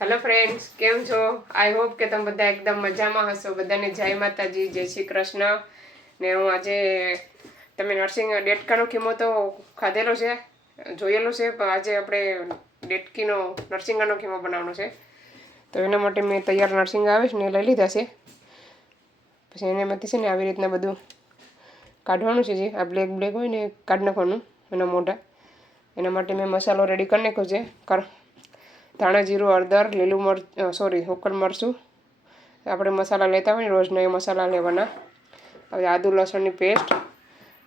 Hello friends, કેમ છો? I hope કે તમે બધા એકદમ મજામાં હશો. બધાને જય માતાજી, જય શ્રી કૃષ્ણ. ને હું આજે તમે નર્સિંગ ડેટકાનો ખીમો તો ખાધેલો છે, જોયેલો છે, પણ આજે આપણે ડેટકીનો નર્સિંગાનો ખીમો બનાવવાનો છે. તો એના માટે મેં તૈયાર નર્સિંગ આવે છે ને એ લઈ લીધા છે. પછી એનામાંથી છે ને આવી રીતના બધું કાઢવાનું છે. જે આ બ્લેક હોય ને કાઢી નાખવાનું એના મોઢા. એના માટે મેં મસાલો રેડી કરી નાખ્યો છે. ધાણા જીરું, હળદર, લીલું હુકલ મરચું આપણે મસાલા લેતા હોય ને રોજના એ મસાલા લેવાના. હવે આદુ લસણની પેસ્ટ,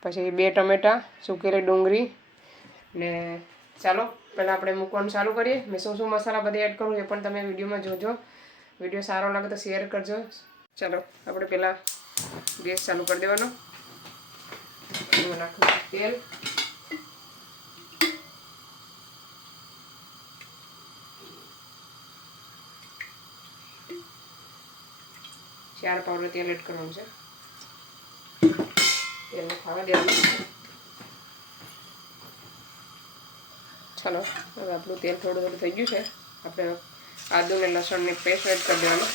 પછી 2 ટમેટાં, સૂકેલી ડુંગળી. ને ચાલો પહેલાં આપણે મૂકવાનું ચાલુ કરીએ. મેં શું મસાલા બધે એડ કરું એ પણ તમે વિડીયોમાં જોજો. વિડીયો સારો લાગે તો શેર કરજો. ચાલો આપણે પહેલાં ગેસ ચાલુ કરી દેવાનો. એમાં નાખવાનું તેલ. ચાર પાવડર તેલ એડ કરવાનું છે. તેલને ખાવા દેવાનું. ચાલો હવે આપણું તેલ થોડું થઈ ગયું છે. આપણે આદુ ને લસણની પેસ્ટ એડ કરી દેવાનું.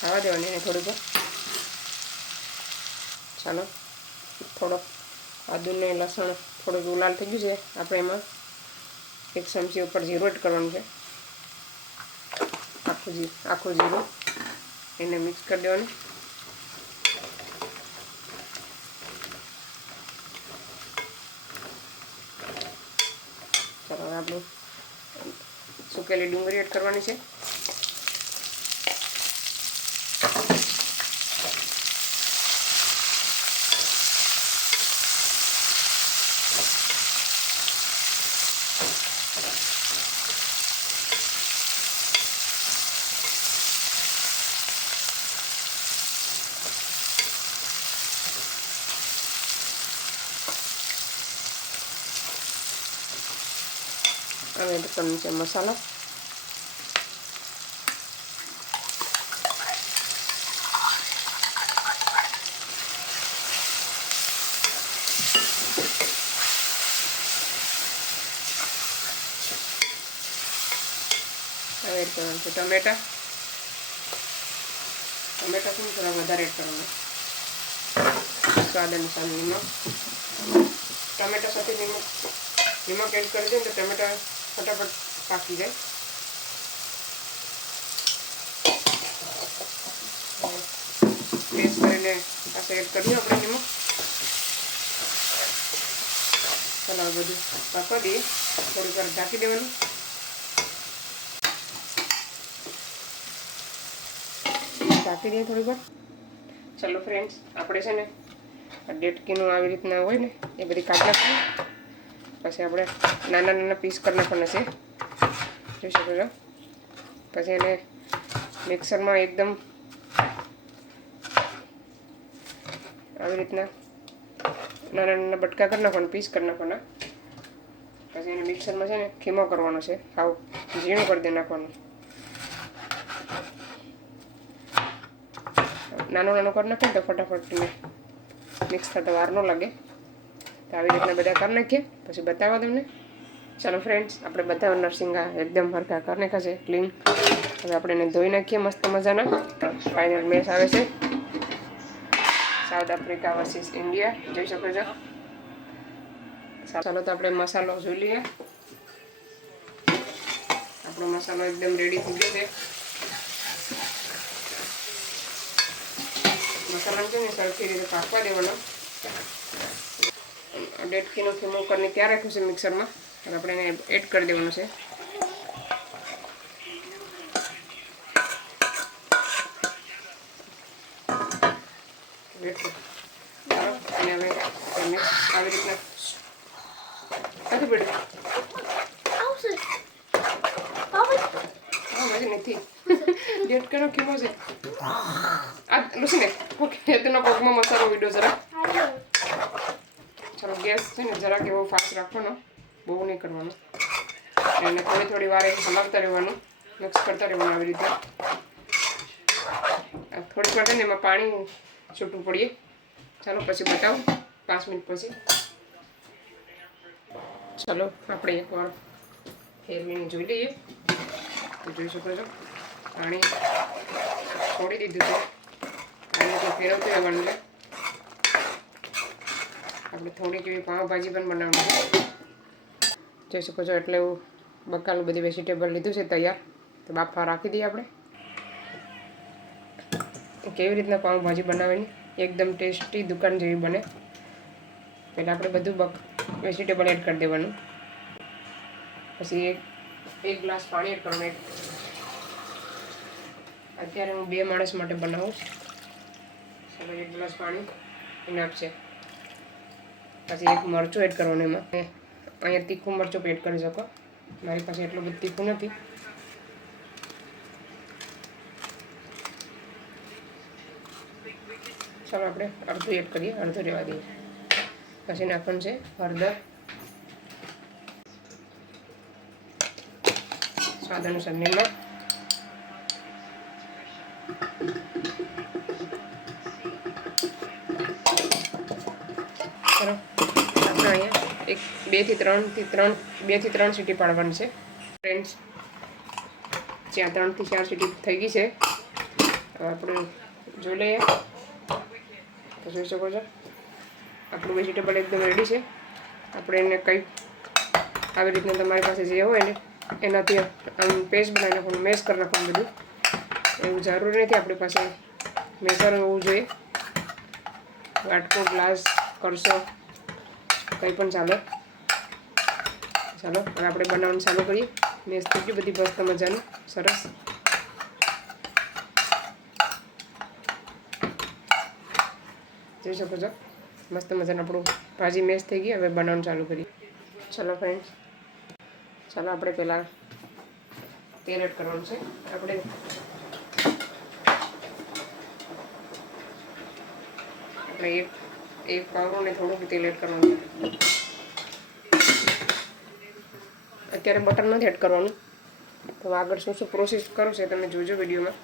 ખાવા દેવાની એને થોડુંક. ચાલો થોડોક આદુ ને લસણ થોડુંક લાલ થઈ ગયું છે. આપણે એમાં 1 ચમચી ઉપર જીરું એડ કરવાનું છે. આખું જીરું એને મિક્સ કરી દેવાનું. ચાલો હવે આપણું સૂકેલી ડુંગળી એડ કરવાની છે. હવે એડ કરવાનું છે મસાલો. હવે એડ કરવાનું છે ટમેટા. શું થોડા વધારે એડ કરવાનું. સ્વાદ અનુસાર નિમક. ટમેટા સાથે નિમક એડ કરી દે તો ટમેટા ફટાફટ પાકી જાય. ટેસ્ટ કરીને પાસે એડ કરીએ આપણે નિમક. ચાલો બધું પાકવા દઈએ. થોડીક વાર ઢાંકી દેવાનું. ઢાંકી દઈએ થોડીક વાર. ચાલો ફ્રેન્ડ્સ, આપણે છે ને ડેટકીનું આવી રીતના હોય ને એ બધી કાઢી નાખીએ. પછી આપણે નાના પીસ કરી નાખવાના છે, જોઈ શકો છો. પછી એને મિક્સરમાં એકદમ આવી રીતના નાના બટકા કરી નાખવાના, પીસ કરી નાખવાના. પછી એને મિક્સરમાં છે ને ખીમો કરવાનો છે. હાવ ઝીણું કરી દે નાખવાનું. નાનું કરી નાખીએ તો ફટાફટ મિક્સ થતા વાર ન લાગે. તો આવી રીતના બધા કરી નાખીએ પછી બતાવવા તમને. ચાલો ફ્રેન્ડ્સ, આપણે બધા નર્સિંગા એકદમ હરખા કરી નાખ્યા છે, ક્લીન. હવે આપણે એને ધોઈ નાખીએ મસ્ત મજાના. ફાઇનલ મેચ આવે છે સાઉથ આફ્રિકા વર્સિસ ઇન્ડિયા, જોઈ શકો છો. ચાલો તો આપણે મસાલો જોઈ લઈએ. આપણો મસાલો એકદમ રેડી થઈ ગયો છે. મસાલાને છે ને સરખી રીતે પાકવા દેવાનો. ડેટકીનો ખીમો કરીને ત્યાં રાખ્યું છે મિક્સરમાં. અને આપણે એને એડ કરી દેવાનું છે. અને હવે આવી રીતના નથી ડેટકીનો ખીમો છે આ લુસીને. ઓકે, તેનો પગમાં મસાલો વિડીયો જરા. ચાલો ગેસ છે ને જરાક એવો ફાસ્ટ રાખવાનો, બહુ નહીં કરવાનો. એને થોડી વાર હલાવતા રહેવાનું, મિક્સ કરતા રહેવાનું આવી રીતે. થોડીક વાર ને એમાં પાણી છૂટું પડીએ. ચાલો પછી બતાવું 5 મિનિટ પછી. ચાલો આપણે એકવાર ફેરવીને જોઈ લઈએ. તો જોઈ શકો છો પાણી છોડી દીધું છે. આને તો ફેરવતું રહેવાનું છે. આપણે થોડીક એવી પાઉંભાજી પણ બનાવવાની છે. જોઈ શકો છો એટલે એવું બકાલું બધી વેજીટેબલ લીધું છે તૈયાર. તો બાફા રાખી દઈએ આપણે. કેવી રીતના પાઉંભાજી બનાવવાની એકદમ ટેસ્ટી દુકાન જેવી બને. પહેલાં આપણે બધું વેજીટેબલ એડ કરી દેવાનું. પછી એક ગ્લાસ પાણી એડ કરવાનું. અત્યારે હું 2 માણસ માટે બનાવું. ચાલો 1 ગ્લાસ પાણી ઇનફ છે. પછી એક મરચું એડ કરવાનું એમાં. અહીંયા તીખું મરચું એડ કરી શકો. મારી પાસે એટલું બધું તીખું નથી. ચાલો આપણે અડધું એડ કરીએ, અડધું રહેવા દઈએ. પછી નાખવાનું છે હળદર, સ્વાદ અનુસાર નિમક, આપણે અહીંયા 2 થી 3 સીટી પાડવાની છે. ફ્રેન્ડ્સ, જ્યાં 3 થી 4 સીટી થઈ ગઈ છે. હવે આપણે જોઈ લઈએ. તો જોઈ શકો છો આપણું વેજીટેબલ એકદમ રેડી છે. આપણે એને કંઈ આવી રીતના તમારી પાસે જે હોય ને એનાથી આમ પેસ્ટ બનાવી નાખવાનું, મેશ કરી નાખવાનું બધું. એવું જરૂરી નથી આપણી પાસે મેસર હોવું જોઈએ. વાટકો, ગ્લાસ કરશો કંઈ પણ ચાલે. ચાલો હવે આપણે બનાવવાનું ચાલુ કરીએ. મેશ થઈ ગયું બધી મસ્ત મજાનું સરસ. જોઈ શકો છો મસ્ત મજાનું આપણું ભાજી મેશ થઈ ગઈ. હવે બનાવવાનું ચાલુ કરીએ. ચલો ફ્રેન્ડ્સ, ચાલો આપણે પહેલાં તેલ એડ કરવાનું છે. આપણે એક પાવડું ને થોડુંક તેલ એડ કરવાનું. અત્યારે બટર નથી એડ કરવાનું. તો આગળ શું પ્રોસેસ કરું છે તમે જોજો વિડીયોમાં.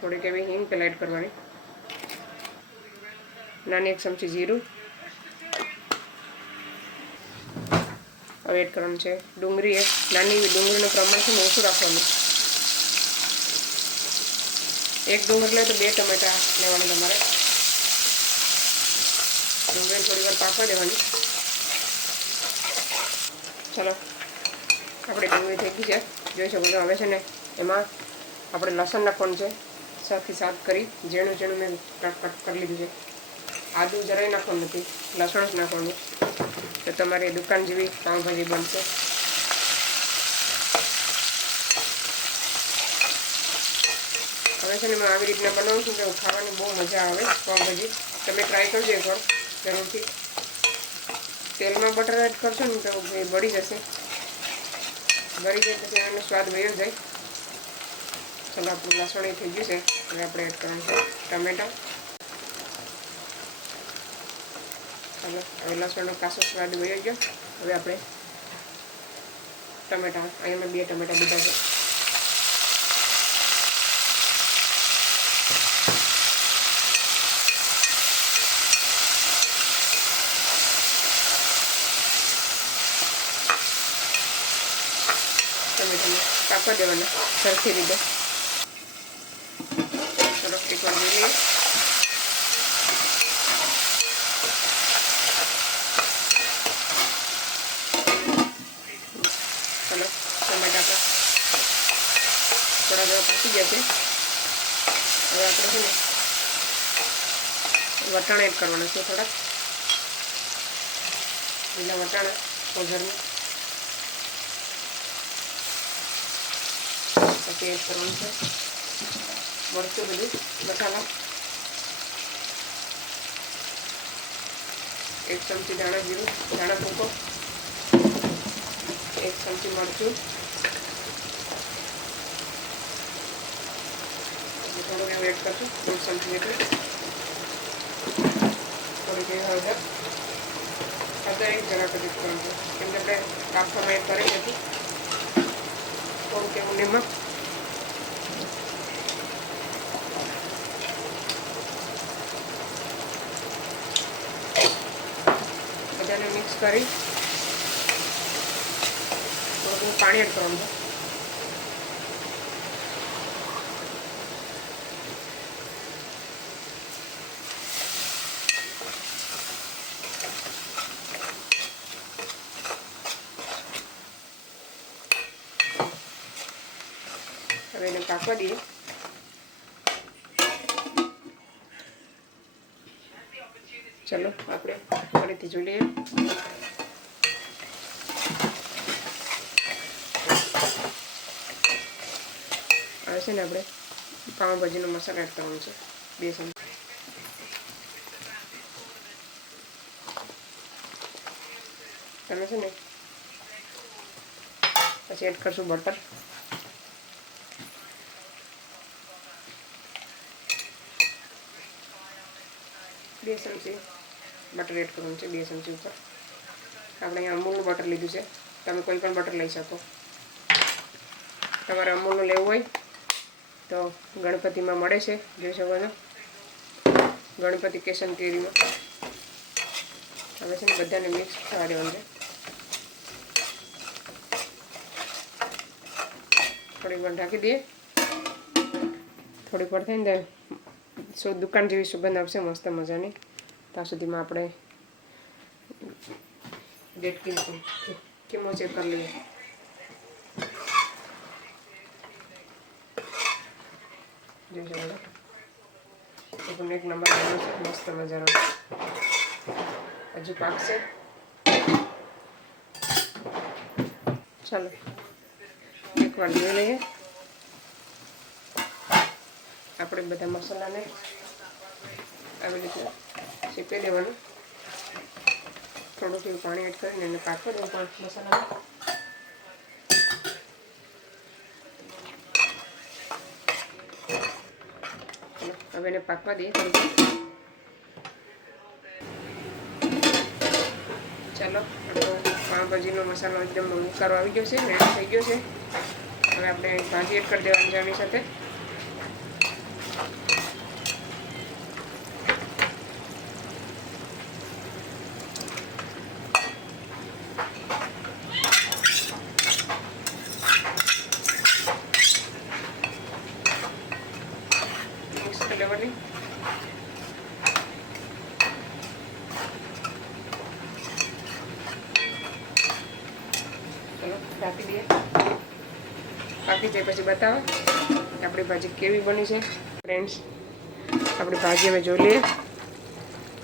થોડીક એવી હિંગ પહેલાં એડ કરવાની. નાની 1 ચમચી જીરું. હવે એડ કરવાનું છે ડુંગળી. નાની ડુંગળીનું પ્રમાણ છે ને ઓછું રાખવાનું. 1 ડુંગળી લે તો 2 ટમેટા લેવાના તમારે. ડુંગળી થોડી વાર પાકવા દેવાની. ચાલો આપણે ડુંગળી થઈ ગઈ છે, જોઈ શકો છો. હવે છે ને એમાં આપણે લસણ નાખવાનું છે. 7 થી 7 કરી ઝીણું મેં કટ કરી લીધું છે. આદું જરાય નાખવાનું નથી, લસણ જ નાખવાનું. તો તમારી દુકાન જેવી પાઉંભાજી બનશે. હવે છે ને મેં આવી રીતના બનાવું છું તો ખાવાની બહુ મજા આવે પાઉંભાજી. તમે ટ્રાય કરજો એકવાર જરૂરથી. તેલમાં બટર એડ કરશો ને તો બળી જશે. બળી જાય પછી એનો સ્વાદ વયો જાય. ચાલો આપણું લસણ એ થઈ ગયું છે. હવે આપણે એડ કરવાનું છે ટમેટા. ચાલો હવે લસણનો કાસો સ્વાદ વયો ગયો. હવે આપણે ટમેટા, અહીંયા મેં 2 ટમેટા લીધા છે. ટમેટાને કાપવા દેવાના સરખી રીતે. ચલો એકવાર જોઈ લઈએ. ચલો ટમેટા થોડા ઘણા પાકી ગયા છે. હવે આપણે છે ને વટાણા એડ કરવાના છે. થોડાક લીલા વટાણા કોઝરના. પછી એડ કરવાનું છે મરચું બધું મસાલા. 1 ચમચી ધાણા જીરું, ધાણા ભૂકો, 1 ચમચી મરચું, થોડું એવું એડ કરશું 1 ચમચી જેટલું. થોડીક એવી હળદર. હળદર એક જરાક જ કરવું છે કેમ કે આપણે કાપવામાં એડ કરી નથી. થોડુંક એવું નિમક. બધાને મિક્સ કરી થોડું પાણી એડ કરવાનું છે. હવે એને પાકવા દઈએ. ચલો આપણે ફરીથી જોઈ લઈએ. હવે છે ને આપણે પાઉંભાજીનો મસાલો એડ કરવાનો છે 2 ચમચી. તમે છે ને પછી એડ કરશું બટર. બે ચમચી બટર એડ કરવાનું છે. 2 ચમચી ઉપર આપણે અહીંયા અમૂલનું બટર લીધું છે. તમે કોઈ પણ બટર લઈ શકો. તમારે અમૂલનું લેવું હોય તો ગણપતિમાં મળે છે, જોઈ શકો છો, ગણપતિ કેસન કેરીમાં. હવે છે ને બધાને મિક્સ થવા દેવાનું છે. થોડીક વાર ઢાંકી દઈએ. થોડીક વાર થઈને દુકાન જેવી સુગંધ આવશે મસ્ત મજાની. ત્યાં સુધીમાં આપણે ડેટ કિમો ચેક કરી લઈએ. જોઈ શકો છો પણ એક નંબર બન્યો છે મસ્ત મજાનો. હજુ પાકશે. ચાલો એકવાર જોઈ લઈએ. આપણે બધા મસાલાને આવી રીતે શેકી દેવાનું. થોડુંક એવું પાણી એડ કરીને એને પાકવા દેવું પણ મસાલાને. હવે એને પાકવા દઈએ થોડુંક. ચાલો આપણો પાઉંભાજીનો મસાલો એકદમ ઉકારો આવી ગયો છે, રેડી થઈ ગયો છે. હવે આપણે ભાજી એડ કરી દેવાની છે આની સાથે. મિક્સ કરી લેવાની. ચલો ઢાંકી દઈએ. પાકી જાય પછી બતાવો કે આપણી ભાજી કેવી બની છે. ફ્રેન્ડ્સ, આપણી ભાજી હવે જોઈ લઈએ.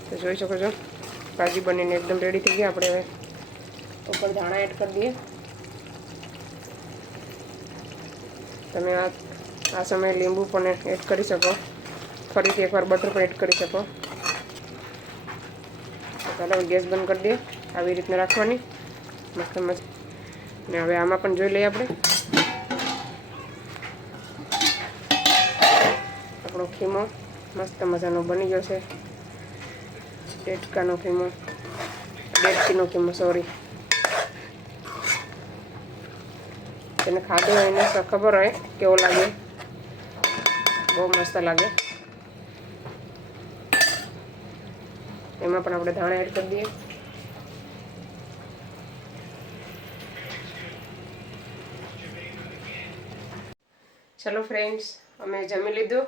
તો જોઈ શકો છો ભાજી બનીને એકદમ રેડી થઈ ગઈ. આપણે હવે ઉપર ધાણા એડ કરી દઈએ. તમે આ સમયે લીંબુ પણ એડ કરી શકો. ફરીથી એકવાર બટર પણ એડ કરી શકો. પહેલાં ગેસ બંધ કરી દઈએ. આવી રીતના રાખવાની મસ્ત મસ્ત. ને હવે આમાં પણ જોઈ લઈએ આપણે. આપણો ખીમો મસ્ત મજાનો બની ગયો છે. ડેટકાનો ખીમો, ડેટકીનો ખીમો, સોરી. તેને ખાધો હોય એને ખબર હોય કેવો લાગે. બહુ મસ્ત લાગે. એમાં પણ આપણે ધાણા એડ કરી દઈએ. ચલો ફ્રેન્ડ્સ, અમે જમી લીધું.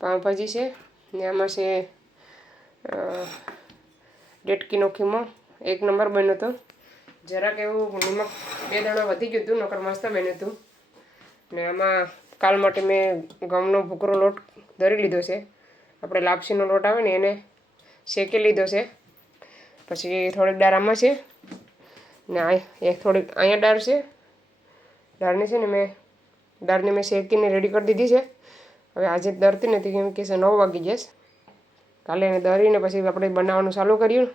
પાઉંભાજી છે ને આમાં છે ડેટકીનો ખીમો. એક નંબર બન્યો હતો. જરાક એવું નિમક 2 દાણા વધી ગયું હતું, નકર મસ્ત બન્યું હતું. ને આમાં કાલ માટે મેં ઘઉંનો ભૂકરો લોટ ધરી લીધો છે. આપણે લાપસીનો લોટ આવે ને એને શેકી લીધો છે. પછી થોડીક દાળ આમાં છે ને એક થોડીક અહીંયા દાળ છે. દાળની છે ને દાળને મેં શેકીને રેડી કરી દીધી છે. હવે આજે દરતી નથી કેમ કે 9 વાગી જશે. કાલે એને દરીને પછી આપણે બનાવવાનું ચાલુ કર્યું.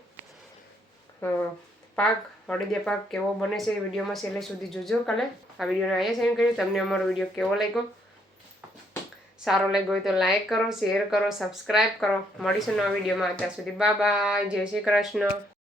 પાક હળદિયા પાક કેવો બને છે એ વિડીયોમાં છેલ્લે સુધી જોજો. કાલે આ વિડીયોને અહીંયા સેન્ડ કર્યું. તમને અમારો વિડીયો કેવો લાગ્યો? સારો લાગ્યો હોય તો લાઈક કરો, શેર કરો, સબસ્ક્રાઈબ કરો. મળીશું નવા વિડીયોમાં. ત્યાં સુધી બાય બાય. જય શ્રી કૃષ્ણ.